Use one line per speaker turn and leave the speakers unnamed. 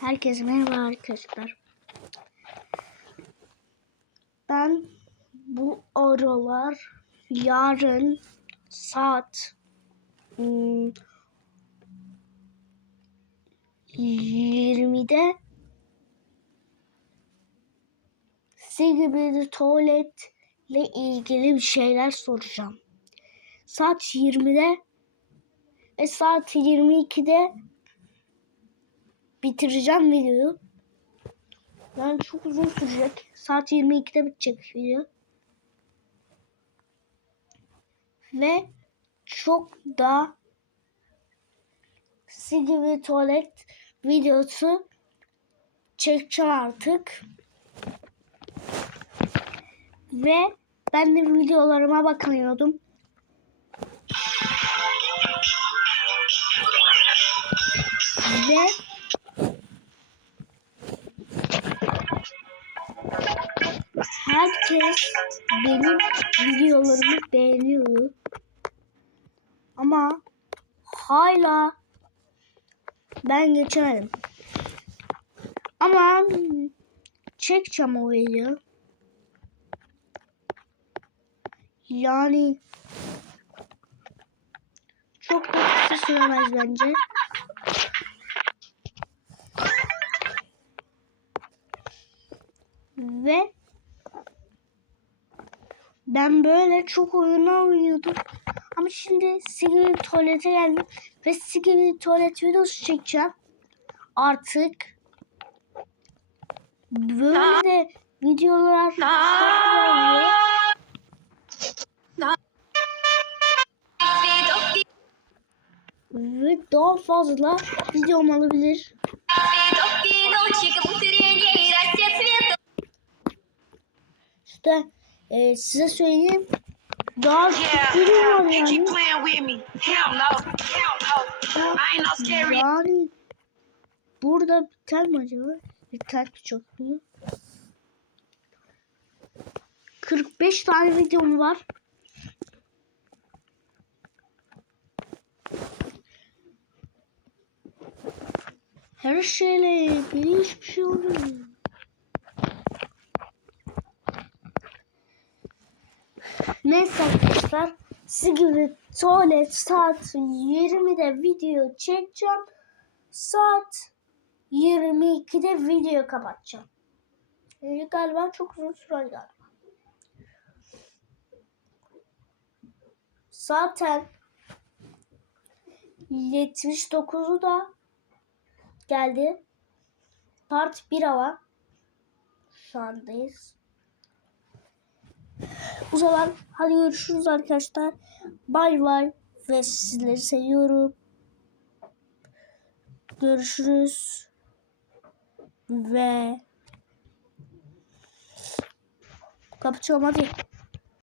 Herkese merhaba arkadaşlar. Ben bu aralar yarın saat hmm, 20'de size gibi bir tuvaletle ilgili bir şeyler soracağım. Saat 20'de ve saat 22'de bitireceğim videoyu. Yani çok uzun sürecek. Saat 22'de bitecek video. Ve çok da gibi tuvalet videosu çekeceğim artık. Ve ben de videolarıma bakıyordum. Herkes benim videolarımı beğeniyor. Ama hala ben geçemedim. Ama çekeceğim o videoyu. Yani çok da kısa süremez bence. Ve ben böyle çok oyunlar oynuyordum. Ama şimdi Sigrid tuvalete geldim. Ve Sigrid tuvalet videosu çekeceğim. Artık böyle de videolar. Ve daha fazla videom olabilir. İşte e, size söyleyeyim. Daha var
keep
yani. Yani burada biter mi acaba? Biter çok mu? 45 tane videom var. Her şeyle ilgili hiçbir şey olmuyor. Neyse arkadaşlar siz gibi tuvalet saat 20'de video çekeceğim. Saat 22'de video kapatacağım. Yani galiba çok uzun sürer galiba. Zaten 79'u da geldi. Part 1 hava. Şu andayız. O zaman hadi görüşürüz arkadaşlar. Bay bay ve sizleri seviyorum. Görüşürüz. Ve kapatıyorum hadi.